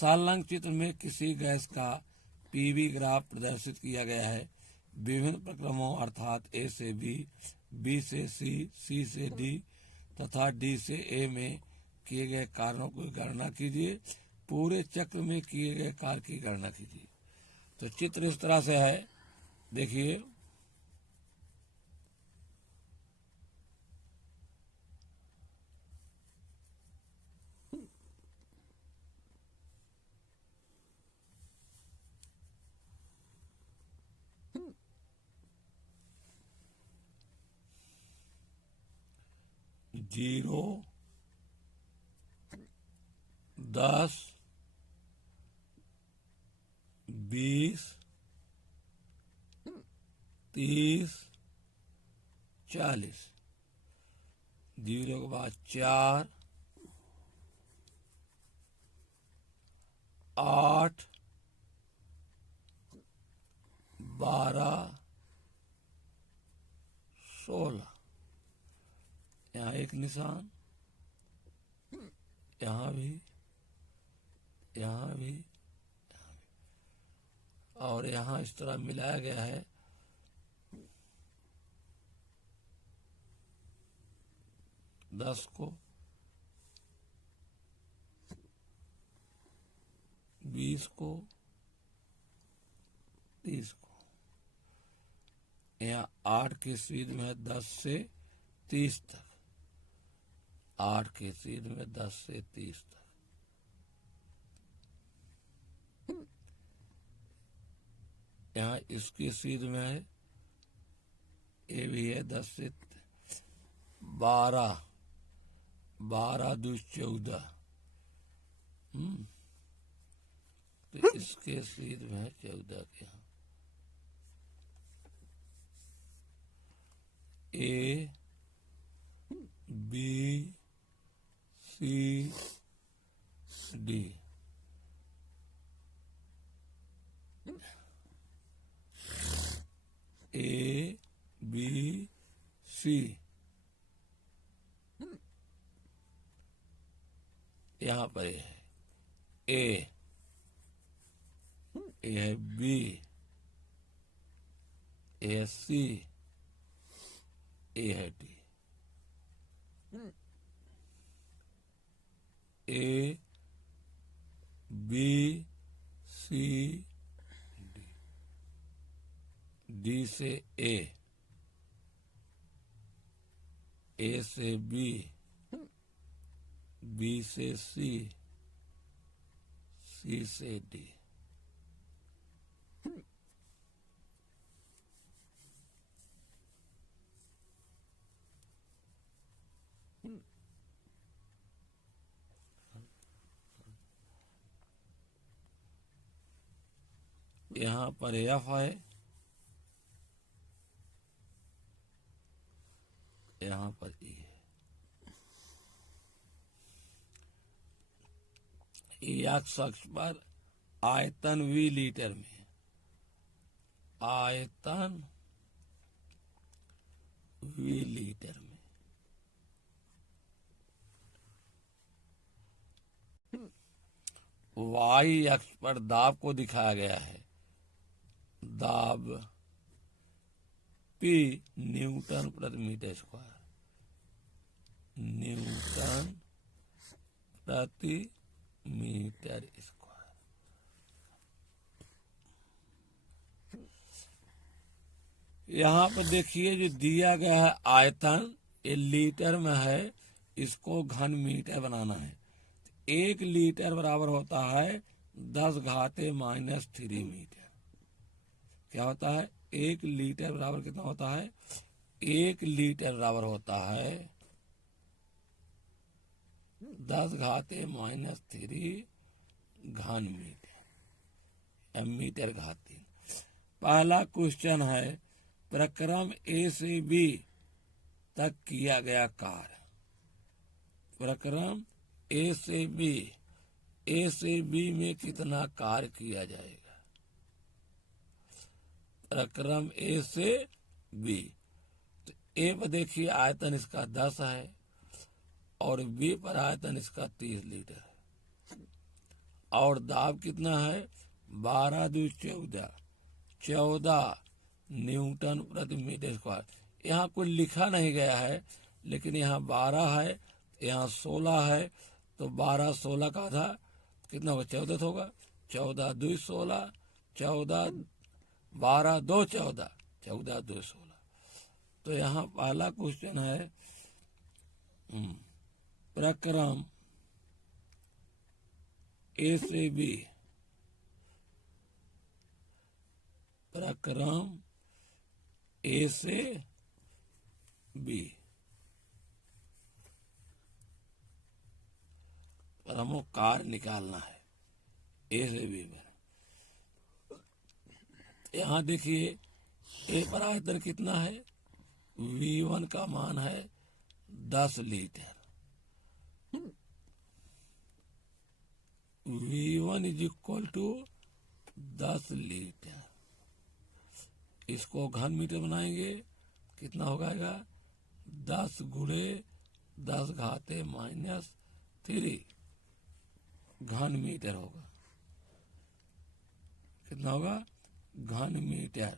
संलग्न चित्र में किसी गैस का पीवी ग्राफ प्रदर्शित किया गया है। विभिन्न प्रक्रमों अर्थात ए से बी, बी से सी, सी से डी तथा डी से ए में किए गए कार्यों की गणना कीजिए। पूरे चक्र में किए गए कार्य की गणना कीजिए। तो चित्र इस तरह से है, देखिए। जीरो, 10, 20, 30, 40। जीरो के बाद 4, 8, 12, 16। यहाँ एक निशान, यहाँ भी, यहाँ भी, और यहाँ इस तरह मिलाया गया है। दस को, 20 को, 30 को। यहाँ 8 की सीध में है 10 से 30 तक। 8 की सीध में 10 से 30 तक। यहाँ इसकी सीध में है, ये भी है 10 से 12, 12 2 14। तो इसके सीध में है 14 के। यहाँ ए, बी, सी, डी। ए, बी, सी। यहाँ पर ये है ए, ये है बी, ये है सी, ये है डी। ए, बी, सी, डी। डी से ए से बी, बी से सी, सी से डी। यहाँ पर एफ है, यहाँ पर ई है। एक्स अक्ष पर आयतन वी लीटर में, आयतन वी लीटर में। वाई अक्ष पर दाब को दिखाया गया है। दाब पी न्यूटन प्रति मीटर स्क्वायर, न्यूटन प्रति मीटर स्क्वायर। यहाँ पर देखिए जो दिया गया है आयतन, ये लीटर में है, इसको घन मीटर बनाना है। 1 लीटर बराबर होता है 10⁻³ मीटर। क्या होता है? 1 लीटर बराबर कितना होता है? 1 लीटर बराबर होता है 10⁻³ घन मीटर, मीटर घात 3। पहला क्वेश्चन है, प्रक्रम ए से बी तक किया गया कार्य। प्रक्रम ए से बी में कितना कार्य किया जाएगा? प्रक्रम ए से बी, तो ए पर देखिए आयतन इसका 10 है और बी पर आयतन इसका 30 लीटर है। और दाब कितना है 12 दूनी 14 न्यूटन प्रति मीटर स्क्वायर। यहाँ कोई लिखा नहीं गया है, लेकिन यहाँ 12 है, यहाँ 16 है, तो 12 16 का आधा कितना होगा 14 होगा। 14 2 16, 14 12 2 14, 14 2 16। तो यहाँ पहला क्वेश्चन है प्रक्रम ए से बी, प्रक्रम ए से बी, पर हमको कार्य निकालना है ए से बी में। यहाँ देखिए ए पर आयतन कितना है, V1 का मान है 10 litre. V1 is equal to 10 litre. इसको घन मीटर बनाएंगे, कितना हो जाएगा 10 गुणे 10 घाते -3 घन मीटर होगा। कितना होगा घन मीटर।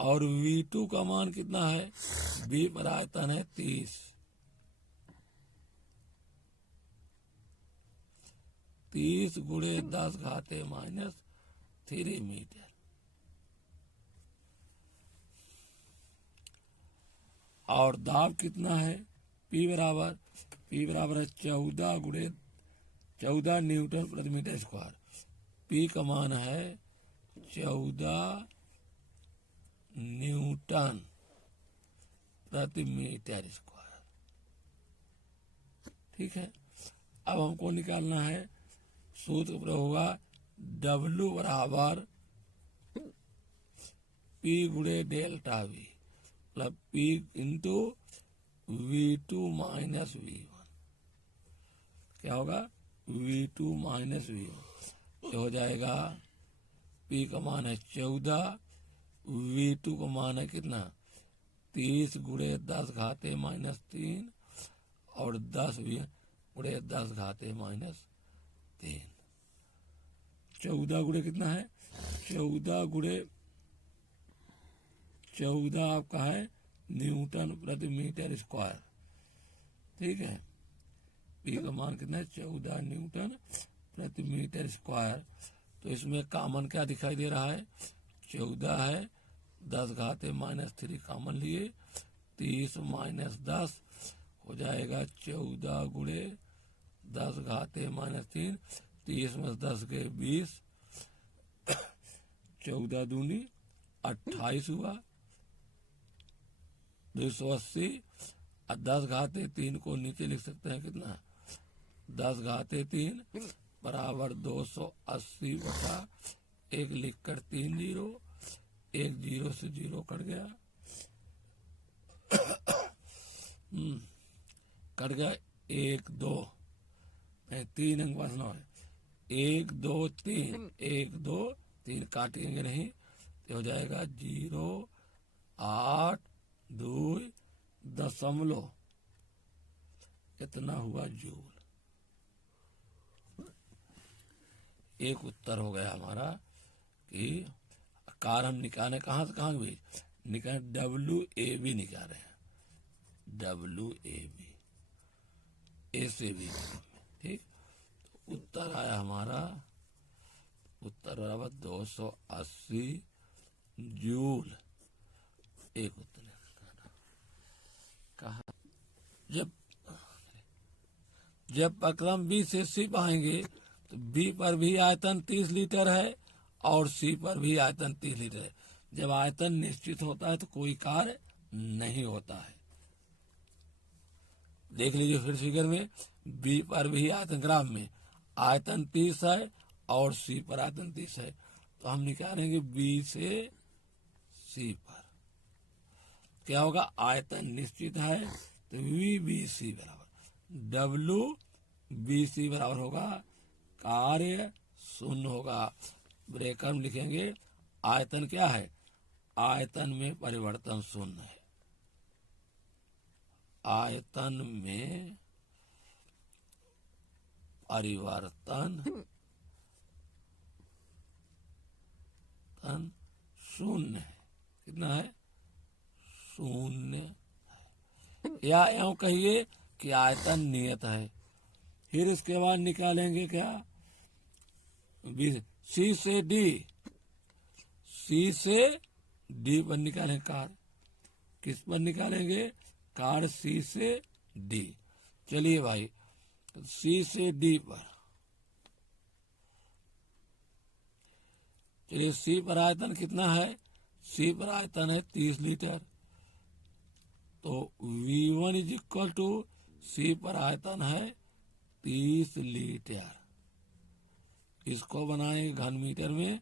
और V2 का मान कितना है, B पर आयतन है 30 गुणे 10 घाते -3 मीटर। और दाब कितना है, P बराबर है 14 गुणे 14 न्यूटन प्रति मीटर स्क्वायर। P का मान है 14 न्यूटन प्रति मीटर स्क्वायर। ठीक है, अब हमको निकालना है, सूत्र प्रयोग होगा W बराबर P गुणे डेल्टा V मतलब P into V2 minus V1। क्या होगा V2 माइनस V1। ये हो जाएगा P का मान है 14, V2 का मान है कितना 30 गुणे 10 घाते -3 और 10 गुणे 10 घाते -3। 14 गुणे कितना है 14 आपका है न्यूटन प्रति मीटर स्क्वायर। ठीक है, P का मान कितना है 14 न्यूटन प्रति मीटर स्क्वायर। तो इसमें कॉमन क्या दिखाई दे रहा है 14 है, 10 घाते -3 कॉमन लिए, 30 - 10 हो जाएगा 14 गुणे 10 घाते -3, 30 में 10 के 20, 14 दूनी 28 हुआ, 280। और 10 घाते 3 को नीचे लिख सकते हैं कितना 10 घाते 3 बराबर 280 बटा 1 लिख कर 3 जीरो, 1 जीरो से 0 कट गया, कट गया 1 2 3 अंक बचना है 1 2 3 1 2 3 काटेंगे नहीं तो हो जाएगा 0 8 2 दशमलव कितना हुआ जूल। एक उत्तर हो गया हमारा कि कार हम निकाले कहाँ से कहाँ भी निकाले WAB निकाले हैं, WAB ए से बी। ठीक, तो उत्तर आया हमारा, उत्तर बराबर 280 जूल। एक उत्तर कहा जब प्रक्रम B से C पाएंगे तो B पर भी आयतन 30 लीटर है और C पर भी आयतन 30 लीटर है। जब आयतन निश्चित होता है तो कोई कार्य नहीं होता है। देख लीजिए फिर फिगर में B पर भी आयतन ग्राफ में आयतन 30 है और C पर आयतन 30 है, तो हम निकालेंगे B से C पर क्या होगा, आयतन निश्चित है तो VBC बराबर WBC बराबर होगा कार्य 0 होगा। ब्रैकेट में लिखेंगे आयतन क्या है, आयतन में परिवर्तन 0 है, आयतन में परिवर्तन शून्य है। कितना है? शून्य है। या यूं कहिए कि आयतन नियत है। फिर इसके बाद निकालेंगे क्या? सी से डी पर निकालेंगे कार्य। किस पर निकालेंगे? कार्य सी से डी। चलिए भाई, सी से डी पर, चलिए सी पर आयतन कितना है? सी पर आयतन है 30 लीटर। तो V1 इज इक्वल टू सी पर आयतन है 30 लीटर। इसको बनाएंगे घन मीटर में,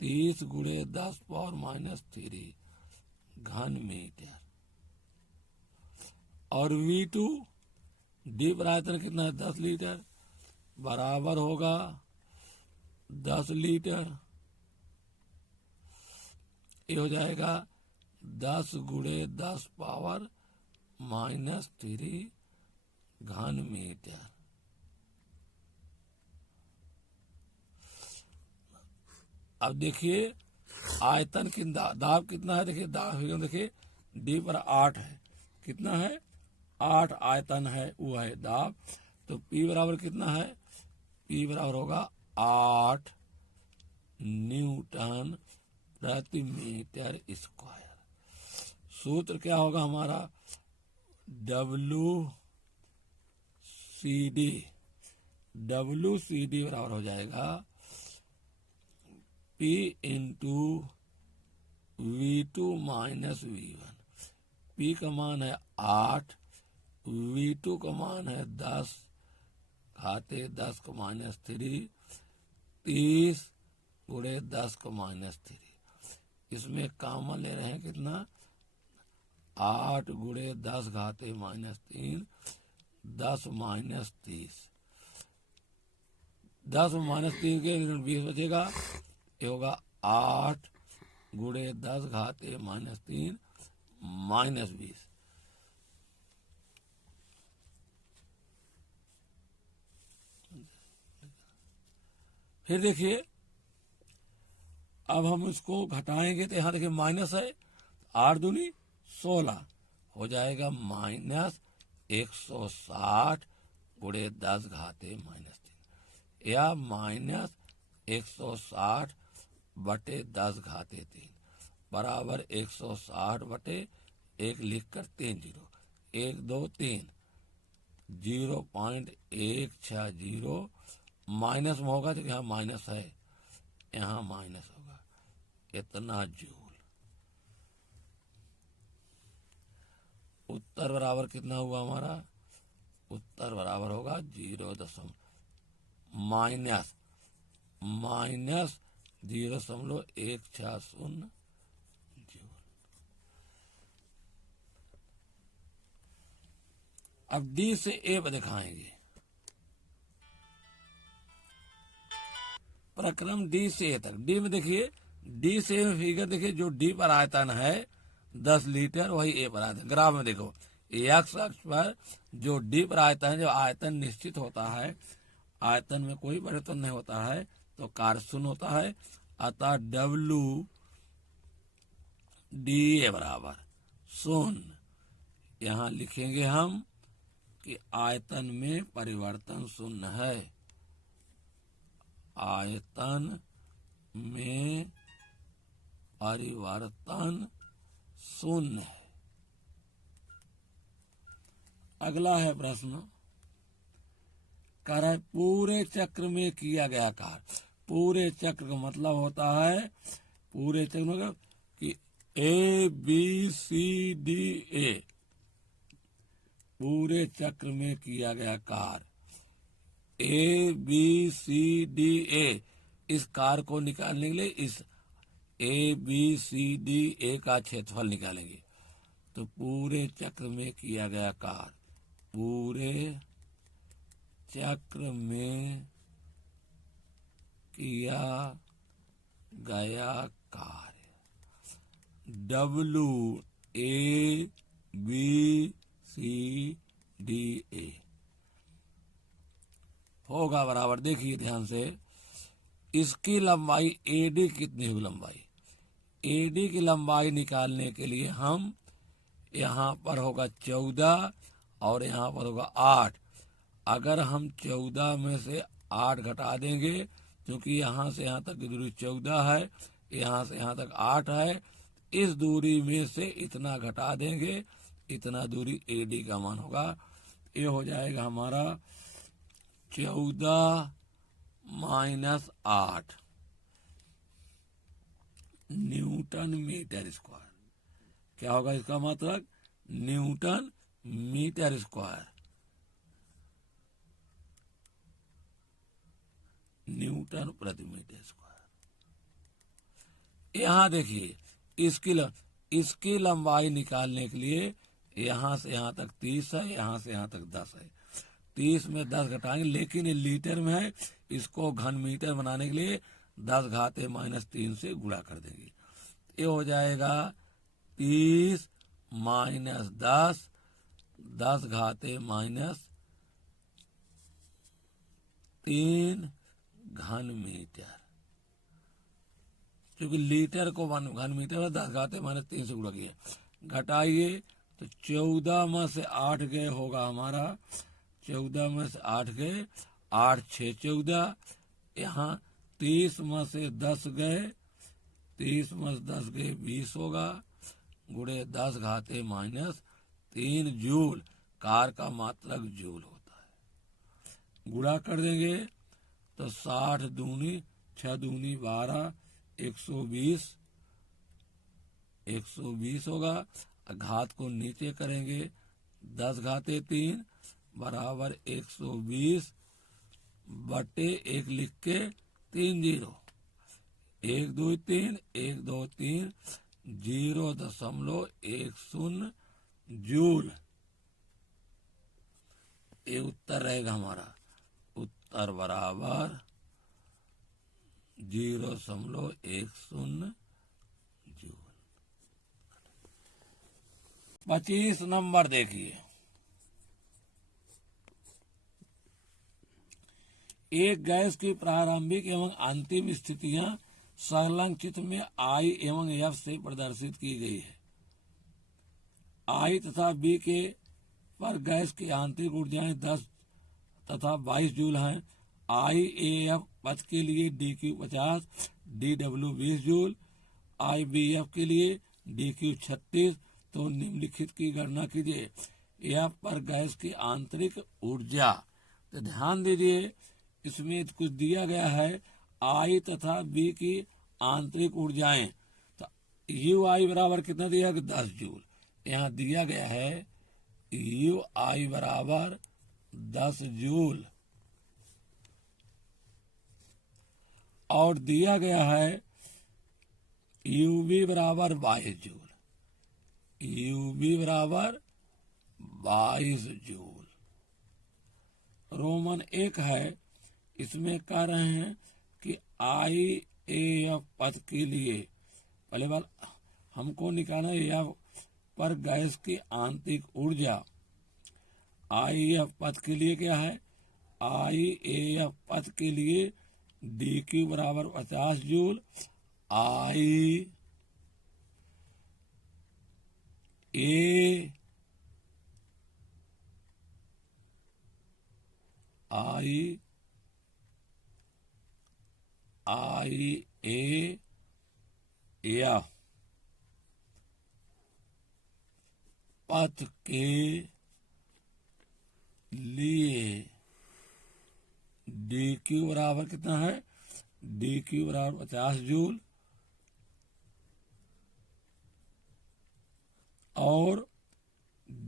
30 गुणे 10 पावर -3 घन मीटर। और V2 डी पर आयतन कितना है? 10 लीटर, बराबर होगा 10 लीटर। ये हो जाएगा 10 गुणे 10 पावर -3 घन मीटर। अब देखिए आयतन की दाब कितना है? देखिए दाब देखिए डी पर 8 है। कितना है? 8 आयतन है, वो है दाब। तो P बराबर कितना है? P बराबर होगा 8 न्यूटन प्रति मीटर स्क्वायर। सूत्र क्या होगा हमारा? WCD बराबर हो जाएगा P into V2 minus V1। P का मान है 8, V2 का मान है 10 घाते 10 का -3, 30 गुणे 10 का -3। इसमें कॉमन ले रहे हैं कितना? 8 गुणे 10 घाते -3, 10 -30, 10 -3 के 20 बचेगा। ये होगा 8 गुणे 10 घाते -3 -20। फिर देखिए अब हम इसको घटाएंगे तो यहाँ देखिए माइनस है, 8 दूनी 16 हो जाएगा -160 गुणे 10 घाते -3 या -160 बटे 10 घाते 3 बराबर 160 बटे 1 लिख कर 3 जीरो, 1 2 3 0.160 माइनस में होगा तो यहाँ माइनस है, यहाँ माइनस होगा इतना जूल। उत्तर बराबर कितना हुआ हमारा? उत्तर बराबर होगा 0.060 जूल। अब डी से ए पर दिखाएंगे। प्रक्रम डी से ए तक। डी में देखिए, डी से में फिगर देखिए, जो डी पर आयतन है 10 लीटर वही ए पर आयतन। ग्राफ में देखो एक्स अक्ष पर जो डी पर आयतन है, जब आयतन निश्चित होता है, आयतन में कोई परिवर्तन नहीं होता है तो कार्य शून्य होता है। अतः W डी ए बराबर शून्य। यहाँ लिखेंगे हम कि आयतन में परिवर्तन शून्य है। आयतन में परिवर्तन शून्य है। अगला है प्रश्न, कह रहा है पूरे चक्र में किया गया कार्य। पूरे चक्र का मतलब होता है, पूरे चक्र में कि ABCDA पूरे चक्र में किया गया कार्य। ABCDA इस कार्य को निकालने के लिए इस ABCDA का क्षेत्रफल निकालेंगे। तो पूरे चक्र में किया गया कार्य, पूरे चक्र में किया गया कार्य WABCDA होगा बराबर, देखिए ध्यान से, इसकी लंबाई AD कितनी होगी लंबाई, AD की लंबाई निकालने के लिए हम यहाँ पर होगा 14 और यहाँ पर होगा 8। अगर हम 14 में से 8 घटा देंगे, क्योंकि यहाँ से यहाँ तक की दूरी 14 है, यहाँ से यहाँ तक 8 है, इस दूरी में से इतना घटा देंगे, इतना दूरी AD का मान होगा। ये हो जाएगा हमारा 14 - 8 न्यूटन मीटर स्क्वायर। क्या होगा इसका मतलब, न्यूटन मीटर स्क्वायर, न्यूटन प्रति मीटर स्क्वायर। यहाँ देखिए इसकी लंबाई निकालने के लिए यहाँ से यहाँ तक 30 है, यहाँ से यहाँ तक 10 है, 30 में 10 घटाएंगे, लेकिन ये लीटर में है, इसको घन मीटर बनाने के लिए 10 घाते -3 से गुणा कर देंगे। ये हो जाएगा 30 - 10, 10 घाते -3 घन मीटर, क्योंकि लीटर को घन मीटर में 10 घाते -3 से गुणा किया। घटाइए तो 14 में से 8 गए होगा हमारा, 14 में से 8 गए, 8 × 6 = 14। यहाँ 30 में से 10 गए, 30 में से 10 गए 20 होगा, गुणे 10 घाते -3 जूल, कार का मात्रक जूल होता है। गुणा कर देंगे तो 60 दूनी 6 दूनी 12, 120 होगा। घात को नीचे करेंगे, 10 घाते 3 बराबर 120 बटे 1 लिख के 3 0, 1 2 3, 1 2 3, 0.10 जूल। ये उत्तर रहेगा हमारा, उत्तर बराबर 0.10 जूल। 25 नंबर देखिए, एक गैस की प्रारंभिक एवं अंतिम स्थितियां संलग्न चित्र में I एवं F से प्रदर्शित की गई है। I तथा B के पर गैस की आंतरिक ऊर्जाएं 10 तथा 22 जूल हैं। IAF पथ के लिए DQ 50, DW 20 जूल, IBF के लिए DQ 36। तो निम्नलिखित की गणना कीजिए। F पर गैस की आंतरिक ऊर्जा, तो ध्यान दीजिए इसमें कुछ दिया गया है, I तथा B की आंतरिक ऊर्जाएं, तो UI बराबर कितना दिया है, 10 जूल। यहाँ दिया गया है UI बराबर 10 जूल, और दिया गया है UB बराबर 22 जूल, UB बराबर 22 जूल। रोमन 1 है, इसमें कह रहे हैं कि IAF पथ के लिए, पहले बार हमको निकालना है F पर गैस की आंतरिक ऊर्जा। IAF पथ के लिए क्या है, IAF पथ के लिए DQ बराबर 50 जूल, IAF पथ के लिए DQ बराबर कितना है, DQ बराबर 50 जूल, और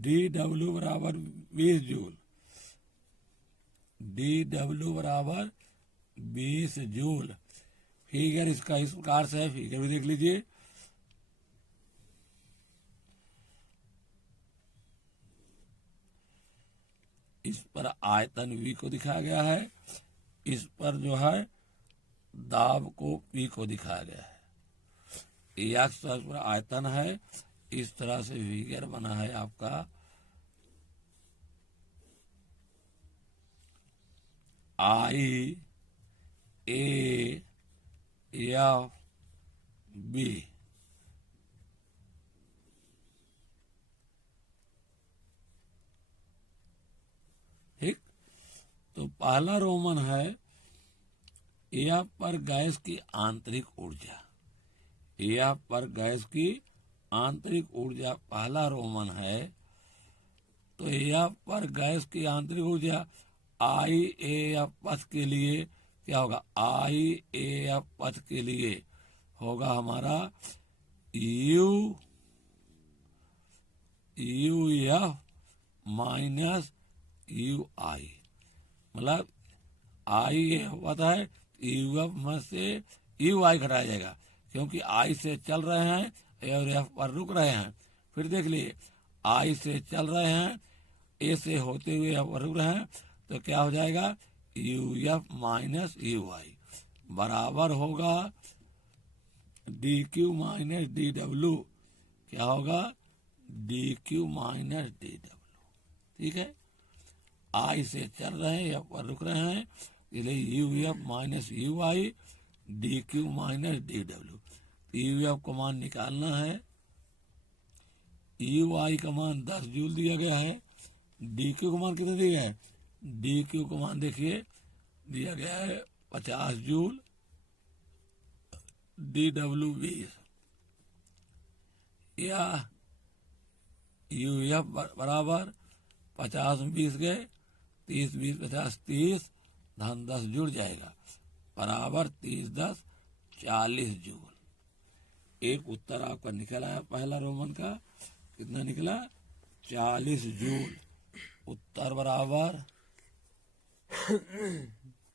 DW बराबर 20 जूल, DW बराबर 20 जूल। फिगर इसका इस प्रकार से है, फिगर भी देख लीजिए। इस पर आयतन V को दिखाया गया है, इस पर जो है दाब को P को दिखाया गया है। X पर आयतन है, इस तरह से फिगर बना है आपका। आई ए एफ बी। ठीक, तो पहला रोमन है एफ पर गैस की आंतरिक ऊर्जा। एफ पर गैस की आंतरिक ऊर्जा पहला रोमन है। तो एफ पर गैस की आंतरिक ऊर्जा आई ए एफ पथ के लिए क्या होगा? आई ए एफ पथ के लिए होगा हमारा यू एफ माइनस यू आई। मतलब आई ए पता है, यू एफ में से यू आई घटाया जाएगा, क्योंकि आई से चल रहे हैं और एफ पर रुक रहे हैं। फिर देख लिए, आई से चल रहे हैं, ए से होते हुए एफ पर रुक रहे हैं, तो क्या हो जाएगा? यू एफ माइनस यू आई बराबर होगा D Q minus D W. क्या होगा? D Q minus D W. ठीक है, आई से चल रहे हैं, एफ पर रुक रहे हैं, इसलिए you F minus U I D Q minus D W. U F का मान निकालना है। यू आई का मान 10 जूल दिया गया है। डी क्यू का मान कितना दिया गया है? डी क्यू का मान देखिए दिया गया है 50 जूल, डी डब्ल्यू 20, या यू एफ बराबर 50 में 20 गए, 30 20 50 30 धन 10 जुड़ जाएगा बराबर 30 10 40 जूल। एक उत्तर आपका निकला है पहला रोमन का। कितना निकला? 40 जूल। उत्तर बराबर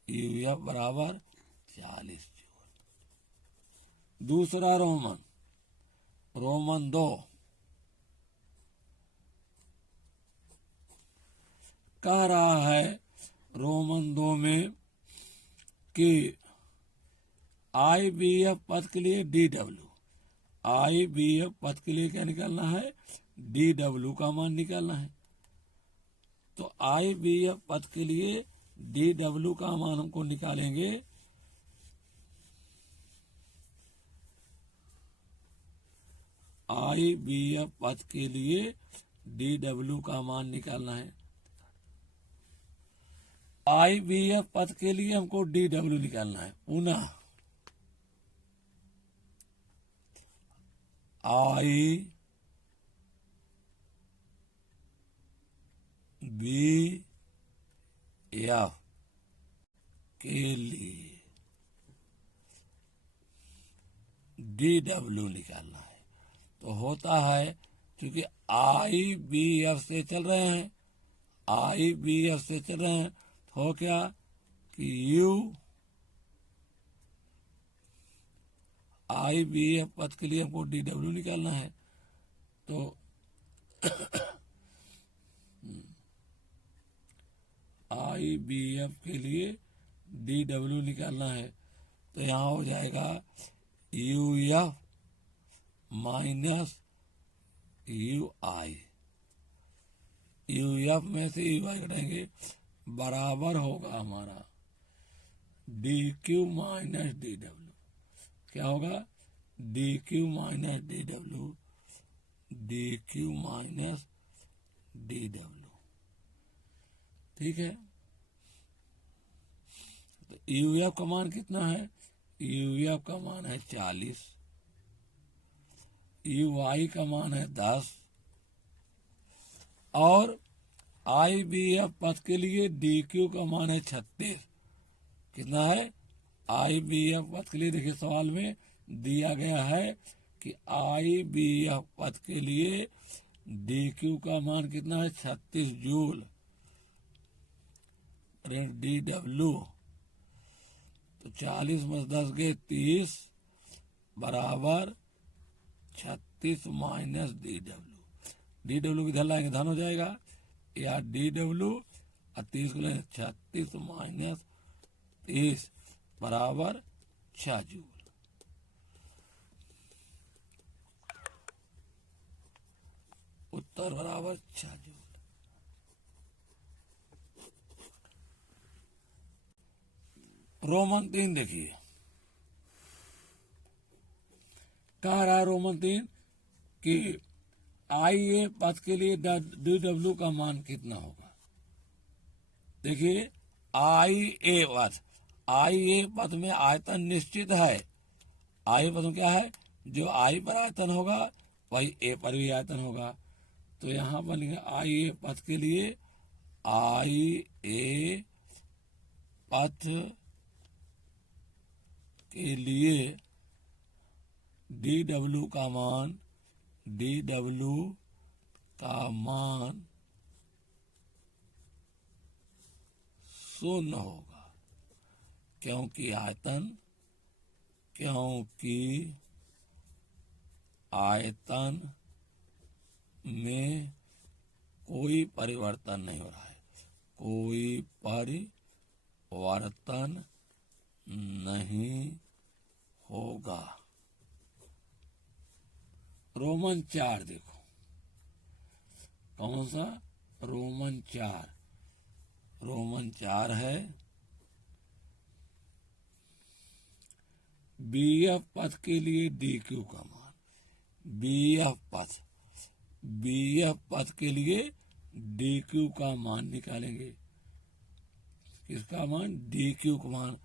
यू एफ बराबर 40 जूल। दूसरा रोमन, रोमन 2 कह रहा है रोमन 2 में कि आई बी एफ पथ के लिए D W, I B F पथ के लिए क्या निकालना है? डी डब्ल्यू का मान निकालना है। तो आई बी एफ पथ के लिए डी डब्ल्यू का मान हमको निकालेंगे। आई बी एफ पथ के लिए डी डब्ल्यू का मान निकालना है। आई बी एफ पथ के लिए हमको डी डब्ल्यू निकालना है। पुनः आई बी एफ के लिए डी डब्ल्यू निकालना है। तो होता है, क्योंकि आई बी एफ से चल रहे हैं, आई बी एफ से चल रहे हैं, तो हो क्या कि यू आई बी एफ पथ के लिए हमको डी डब्ल्यू निकालना है। तो आई बी एफ के लिए डी डब्ल्यू निकालना है। तो यहाँ हो जाएगा you F minus U I. U F में से यू आई घटाएंगे बराबर होगा हमारा D Q minus D W. क्या होगा? D Q minus D W, D Q minus D W. ठीक है, तो यू एफ का मान कितना है? यू एफ का मान है 40, यू आई का मान है 10, और आई बी एफ पथ के लिए डी क्यू का मान है 36। कितना है? आई बी एफ पथ के लिए देखिए सवाल में दिया गया है कि आई बी एफ पथ के लिए डी क्यू का मान कितना है? 36 जूल। डी डब्ल्यू तो 40 में 10 गए 30 बराबर 36 minus D W. D W किधर लाएंगे? धन हो जाएगा, या डी डब्ल्यू और 30 को लेंगे 36 माइनस 30 बराबर 6 जूल। उत्तर बराबर 6 जूल। रोमन 3 देखिए, कह रहा है रोमन 3 कि आई ए पथ के लिए डी डब्ल्यू का मान कितना होगा। देखिए आई ए पथ में आयतन निश्चित है। आई पथ में क्या है, जो आई पर आयतन होगा वही ए पर भी आयतन होगा। तो यहां पर लिखा आई ए पथ के लिए, आई ए पथ के लिए डी डब्ल्यू का मान 0 होगा, क्योंकि आयतन में कोई परिवर्तन नहीं हो रहा है, कोई परिवर्तन नहीं होगा। रोमन 4 देखो, कौन सा, रोमन 4 है, बीएफ पथ के लिए डी क्यू का मान, बीएफ पथ के लिए डी क्यू का मान निकालेंगे। किसका मान, डी क्यू का मान।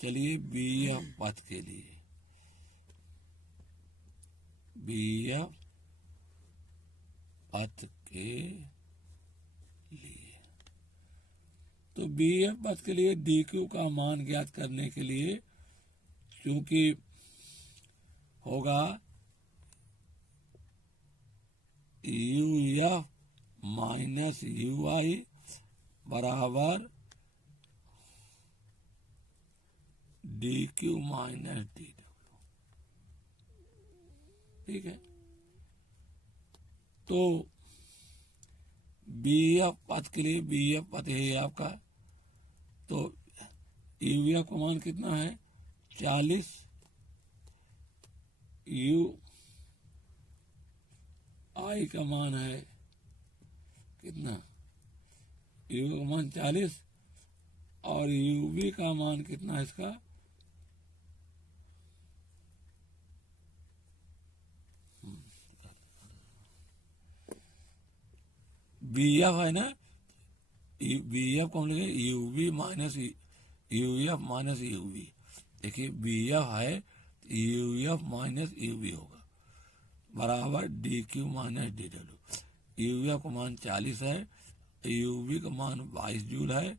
चलिए बीएफ पथ के लिए, बीएफ पथ के लिए, तो बीएफ पथ के लिए डी क्यू का मान ज्ञात करने के लिए, क्योंकि होगा यू एफ माइनस यू आई बराबर D Q minus D W. ठीक है, तो बी एफ पथ के लिए, बी एफ पथ है आपका, तो यू एफ का मान कितना है 40, यू आई का मान है कितना, यू का मान 40 और यू बी का मान कितना है इसका, बी एफ है ना, बी एफ को हम लिखे U B minus U F minus U B. देखिए बी एफ है U F minus U B होगा बराबर D Q minus D W. U F का मान 40 है, यू बी का मान 22 जूल है,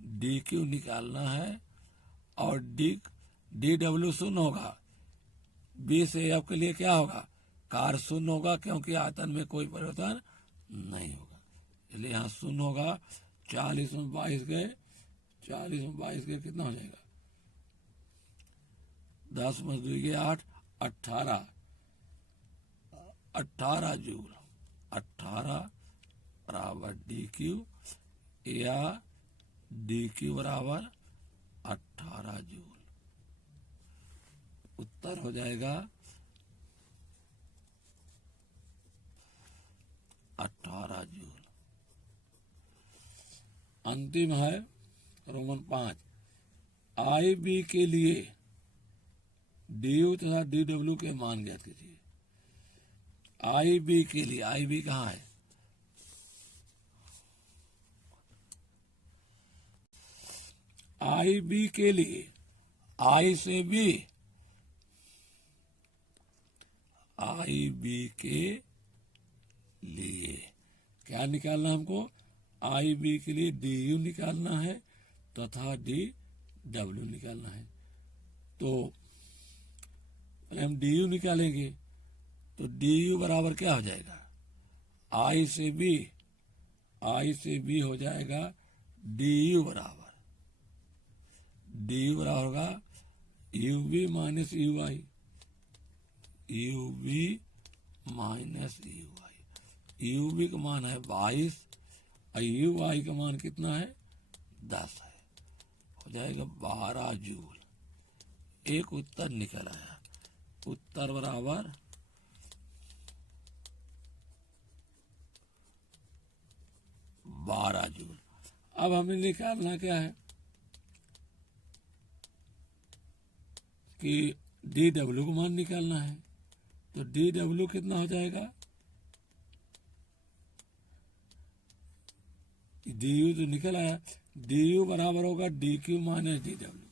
डी क्यू निकालना है और डी डब्ल्यू शून्य होगा। बी से एफ के लिए क्या होगा, कार शून्य होगा, क्योंकि आयतन में कोई परिवर्तन नहीं होगा, इसलिए यहाँ शून्य होगा। 40 में 22 गए, 40 में 22 गए कितना हो जाएगा, 10 में 2 के 8, 18 जूल, 18 बराबर डी क्यू, या डी क्यू बराबर 18 जूल। उत्तर हो जाएगा 18 जूल। अंतिम है रोमन 5, आई बी के लिए डी यू तथा डी डब्ल्यू के मान ज्ञात कीजिए। आई बी के लिए, आई बी कहाँ है, आई बी के लिए, आई से बी, आई बी के लिए क्या निकालना हमको, आई बी के लिए डी यू निकालना है तथा डी डब्ल्यू निकालना है। तो हम डी यू निकालेंगे तो डी यू बराबर क्या हो जाएगा, आई से बी हो जाएगा डी यू बराबर होगा U B minus U I, U B minus U I. U B का मान है 22 और यू आई का मान कितना है 10 है, हो जाएगा 12 जूल। एक उत्तर निकल आया, उत्तर बराबर 12 जूल। अब हमें निकालना क्या है, कि डी डब्ल्यू को मान निकालना है, तो डी डब्ल्यू कितना हो जाएगा, डी यू तो निकल आया, डी यू बराबर होगा D Q minus D W.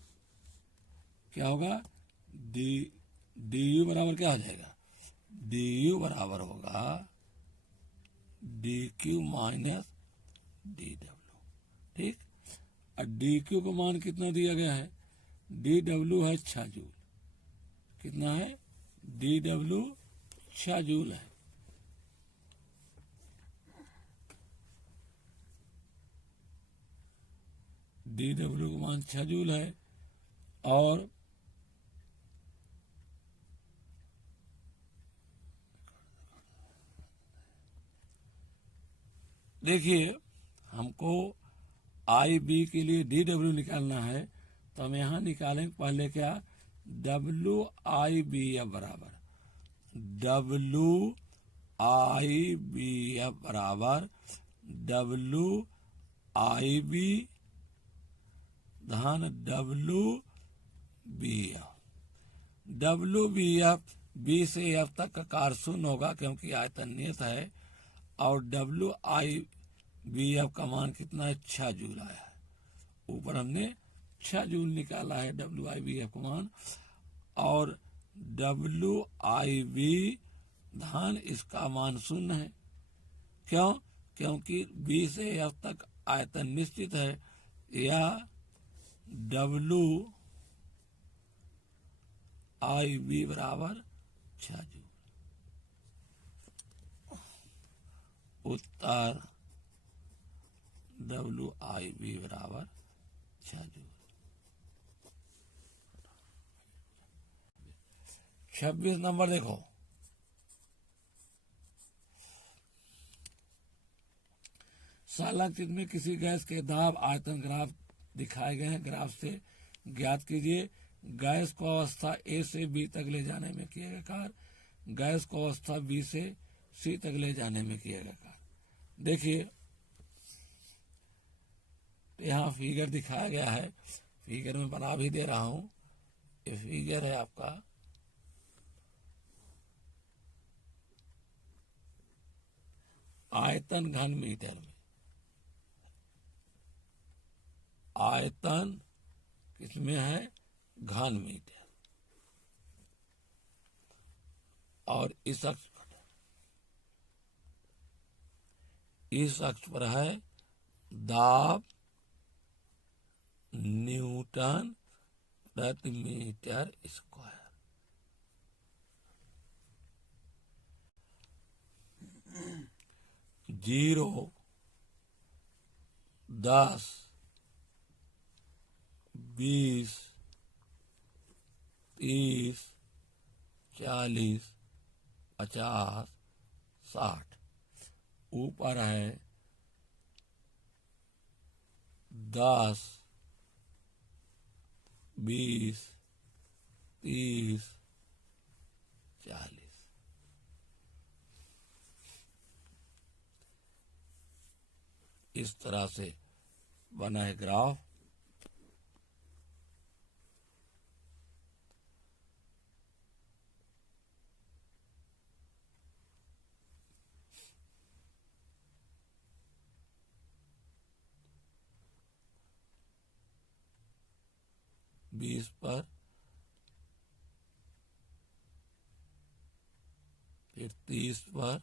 क्या होगा, डी यू बराबर क्या हो जाएगा, डी यू बराबर होगा D Q minus D W. ठीक, और डी क्यू को मान कितना दिया गया है, डी डब्ल्यू है 6 जूल। कितना है, डी डब्ल्यू 6 जूल है। डी डब्ल्यू का मान 6 जूल है। और देखिए, हमको आई बी के लिए डी डब्ल्यू निकालना है, तो हम यहाँ निकालेंगे पहले क्या, डब्ल्यू आई बी एफ बराबर, डब्ल्यू आई बी एफ बराबर डब्ल्यू आई बी धन W B F. W B F B से एफ तक का कार शून्य होगा क्योंकि आयतन नियत है, और डब्ल्यू आई बी एफ का मान कितना है, 6 जूल आया है। ऊपर हमने 6 जूल निकाला है डब्ल्यू आई बी एफ का मान, और डब्ल्यू आई बी धन इसका मान शून्य है। क्यों, क्योंकि बी से एफ तक आयतन निश्चित है, या डब्ल्यू आई बी बराबर 6 जूल। उत्तर डब्ल्यू आई बी बराबर 6 जूल। 26 नंबर देखो, सालक चित्र में किसी गैस के दाब आयतन ग्राफ दिखाए गए हैं। ग्राफ से ज्ञात कीजिए गैस को अवस्था ए से बी तक ले जाने में किए गए कार्य, गैस को अवस्था बी से सी तक ले जाने में किए गए कार्य। देखिए, यहाँ फिगर दिखाया गया है, फिगर में बना भी दे रहा हूं। ये फिगर है आपका आयतन घन मीटर में, आयतन किसमें है, घन मीटर, और इस अक्ष पर है दाब न्यूटन प्रति मीटर स्क्वायर। जीरो, 10, 20, 30, 40, 50, 60। ऊपर है 10, 20, 30, 40। इस तरह से बना है ग्राफ। बीस पर, फिर 30 पर,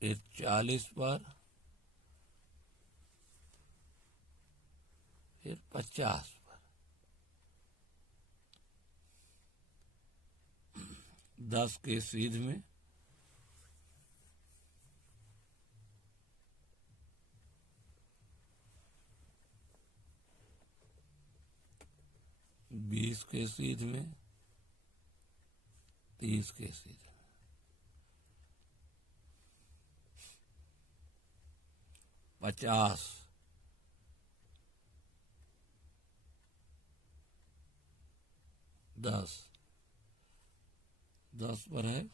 फिर 40 पर, फिर 50 पर। 10 के सीध में, बीस के सीध में, 30 के सीध में, 50, 10 पर है,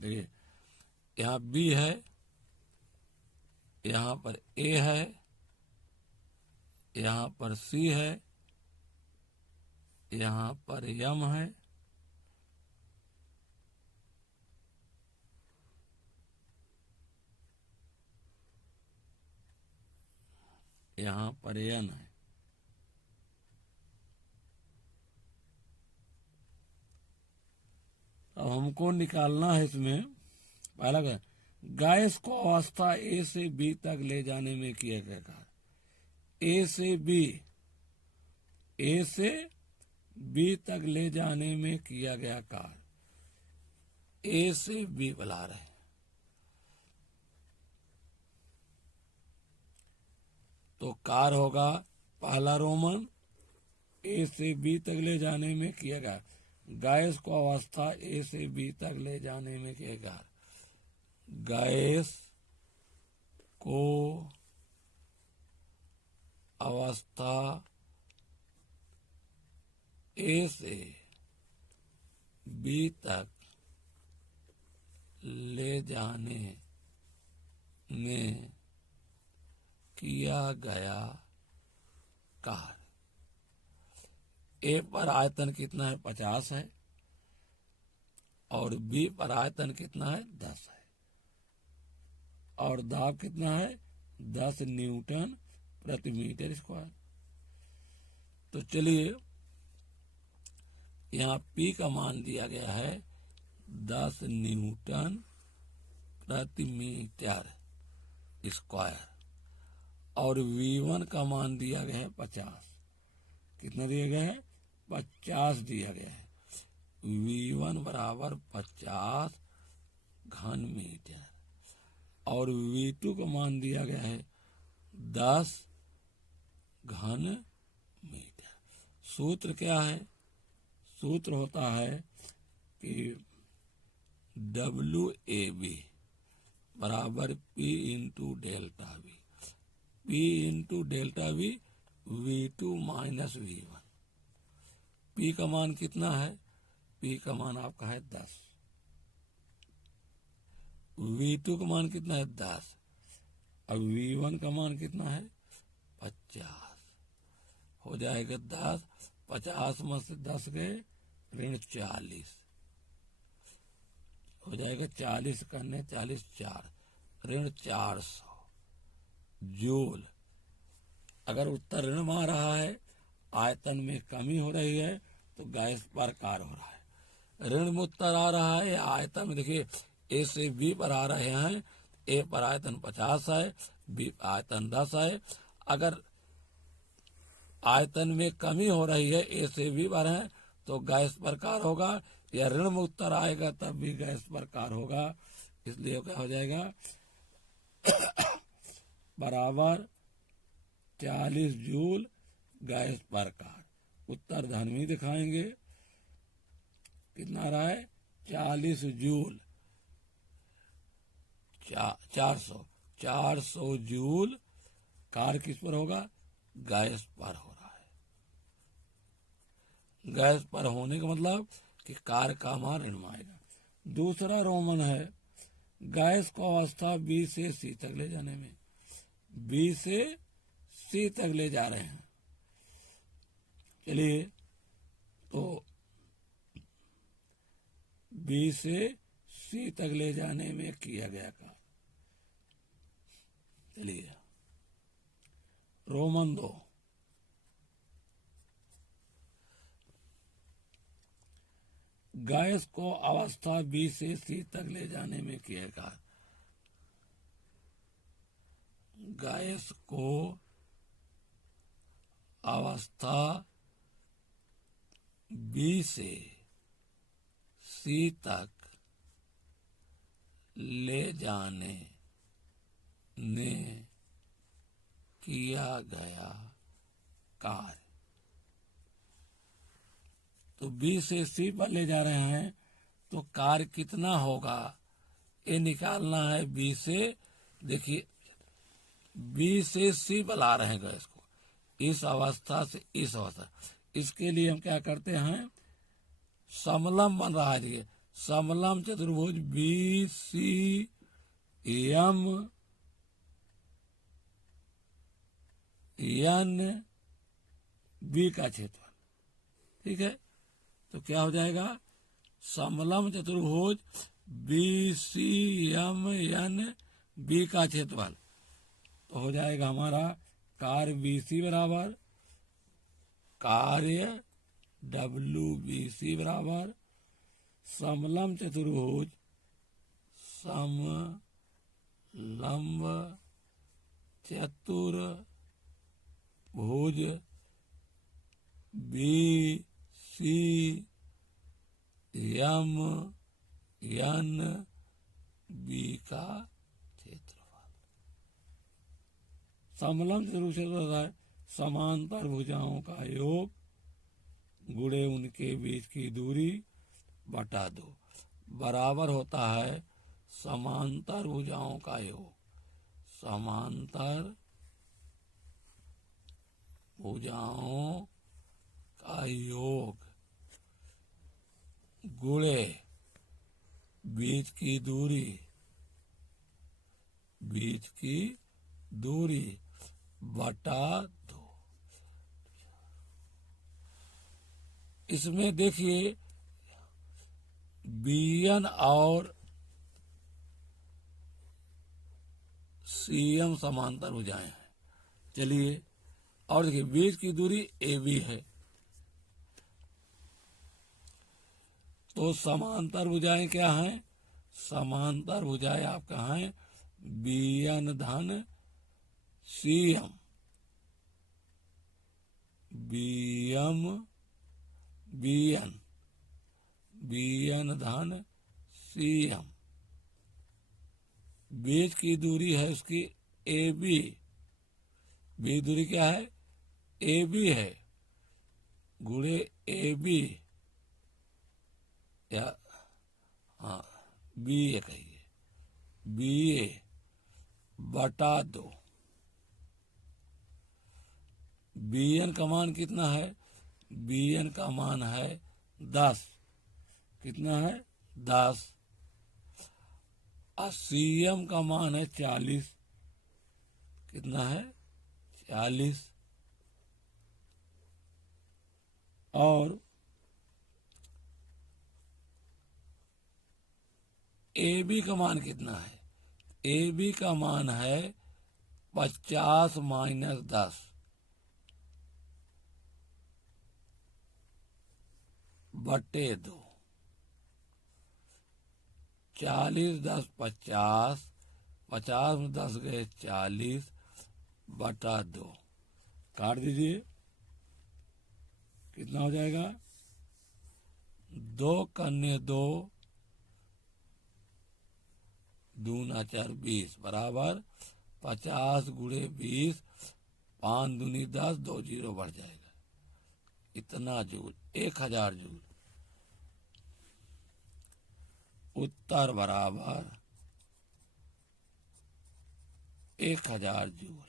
देखिए यहाँ बी है, यहाँ पर ए है, यहाँ पर सी है, यहाँ पर एम है, यहाँ पर एन है। अब हमको निकालना है इसमें पहला गैस को अवस्था ए से बी तक ले जाने में किया गया कार्य। ए से बी तक ले जाने में किया गया कार्य। ए से बी बुला रहे हैं, तो कार्य होगा पहला रोमन ए से बी तक ले जाने में किया गया। गैस को अवस्था ए से बी तक ले जाने में किया गया। गैस को अवस्था ए से बी तक ले जाने में किया गया कार्य। ए पर आयतन कितना है 50 है, और बी पर आयतन कितना है 10 है, और दाब कितना है 10 न्यूटन प्रति मीटर स्क्वायर। तो चलिए यहाँ P का मान दिया गया है 10 न्यूटन प्रति मीटर स्क्वायर, और V1 का मान दिया गया है 50। कितना दिया गया है 50 दिया गया है। V1 बराबर 50 घन मीटर, और V2 का मान दिया गया है 10 घन मीटर। सूत्र क्या है? सूत्र होता है कि WAB बराबर P into delta V। P into delta V V2 minus V1। P का मान कितना है? P का मान आपका है 10। V2 का मान कितना है 10। अब V1 का मान कितना है 50। हो जाएगा 10, 50 में से 10 गए ऋण 40, हो जाएगा 40 करने 40 4 ऋण 400 जूल। अगर उत्तर ऋण में आ रहा है, आयतन में कमी हो रही है, तो गैस पर कार्य हो रहा है। ऋण में उत्तर आ रहा है, आयतन में देखिए ए से बी पर आ रहे हैं, ए पर आयतन 50 है, बी आयतन 10 है। अगर आयतन में कमी हो रही है, ए से बी पर है, तो गैस पर कार्य होगा, या ऋण में उत्तर आएगा तब भी गैस पर कार्य होगा। इसलिए क्या हो जाएगा बराबर 40 जूल गैस पर कार्य। उत्तर धन्वी दिखाएंगे, कितना रहा है 40 जूल, 400 जूल कार्य किस पर होगा? गैस पर हो रहा है। गैस पर होने का मतलब कि कार्य का मान ऋण में आएगा। दूसरा रोमन है गैस को अवस्था बी से सी तक ले जाने में। बी से सी तक ले जा रहे हैं। चलिए, तो बी से सी तक ले जाने में किया गया कार्य। चलिए, रोमन 2 गैस को अवस्था बी से सी तक ले जाने में किया कार्य। गैस को अवस्था बी से सी तक ले जाने में किया गया कार्य। तो बी से सी पर ले जा रहे हैं, तो कार्य कितना होगा ये निकालना है। बी से, देखिए बी से सी पर ला रहे हैं गैस को, इस अवस्था से इस अवस्था। इसके लिए हम क्या करते हैं, समलंब बन रहा है। देखिए समलंब चतुर्भुज BCM NB का क्षेत्रफल। ठीक है, तो क्या हो जाएगा, समलंब चतुर्भुज BCM NB का क्षेत्रफल, तो हो जाएगा हमारा कार्य BC बराबर कार्य WBC बराबर समलंब चतुर्भुज समलंब चतुर्भुज BCM NB का क्षेत्रफल। समलंब चतुर्भुज है समांतर भुजाओं का योग गुणे उनके बीच की दूरी बटा 2 बराबर होता है समांतर भुजाओं का योग, समांतर भुजाओं का योग गुणे बीच की दूरी बटा 2। इसमें देखिए BN और CM समांतर भुजाएं हैं। चलिए, और देखिए बीच की दूरी AB है, तो समांतर भुजाएं क्या हैं, समांतर भुजाएं आपका हैं BN धन CM, BN धन CM। बीच की दूरी है उसकी AB, बीच दूरी क्या है, AB है, गुणे AB या हाँ BA कहिए, BA बटा 2। BN का मान कितना है, BN का मान है 10, कितना है 10, और CM का मान है 40, कितना है 40, और AB का मान कितना है, AB का मान है 50 माइनस 10 बटे 2, 40 10 50, 50 में 10 गए 40 बटा 2, काट दीजिए, कितना हो जाएगा, 2 कन्ने 2 दूना 4 20 बराबर 50 गुणे 20, 5 दूनी 10, 2 जीरो बढ़ जाएगा, इतना जूल, 1000 जूल। उत्तर बराबर 1000 जूल।